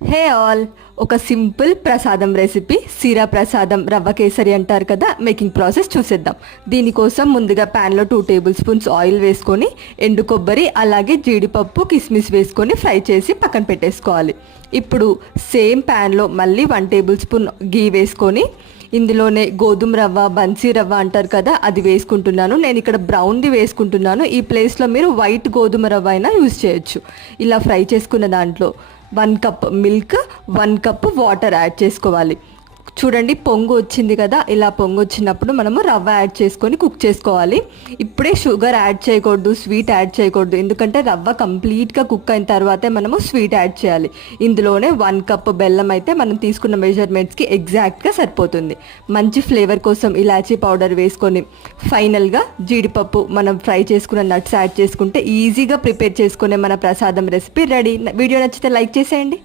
Hey all, ఒక simple ప్రసాదం recipe సీరా ప్రసాదం రవ్వ కేసరి అంటారు కదా. మేకింగ్ ప్రాసెస్ చూసేద్దాం. దీనికోసం ముందుగా ప్యాన్లో 2 టేబుల్ స్పూన్స్ ఆయిల్ వేసుకొని ఎండు కొబ్బరి అలాగే జీడిపప్పు కిస్మిస్ వేసుకొని ఫ్రై చేసి పక్కన పెట్టేసుకోవాలి. ఇప్పుడు సేమ్ ప్యాన్లో మళ్ళీ 1 టేబుల్ స్పూన్ గీ వేసుకొని ఇందులోనే గోధుమ రవ్వ బన్సీ రవ్వ అంటారు కదా, అది వేసుకుంటున్నాను. నేను ఇక్కడ బ్రౌన్ది వేసుకుంటున్నాను. ఈ ప్లేస్లో మీరు వైట్ గోధుమ రవ్వ అయినా యూజ్ చేయొచ్చు. ఇలా ఫ్రై చేసుకున్న దాంట్లో 1 cup milk 1 cup water add చేసుకోవాలి. చూడండి పొంగు వచ్చింది కదా, ఇలా పొంగు వచ్చినప్పుడు మనము రవ్వ యాడ్ చేసుకొని కుక్ చేసుకోవాలి. ఇప్పుడే షుగర్ యాడ్ చేయకూడదు, స్వీట్ యాడ్ చేయకూడదు, ఎందుకంటే రవ్వ కంప్లీట్గా కుక్ అయిన తర్వాతే మనము స్వీట్ యాడ్ చేయాలి. ఇందులోనే 1 కప్ బెల్లం అయితే మనం తీసుకున్న మెజర్మెంట్స్కి ఎగ్జాక్ట్గా సరిపోతుంది. మంచి ఫ్లేవర్ కోసం ఇలాచీ పౌడర్ వేసుకొని ఫైనల్గా జీడిపప్పు మనం ఫ్రై చేసుకున్న నట్స్ యాడ్ చేసుకుంటే ఈజీగా ప్రిపేర్ చేసుకునే మన ప్రసాదం రెసిపీ రెడీ. వీడియో నచ్చితే లైక్ చేసేయండి.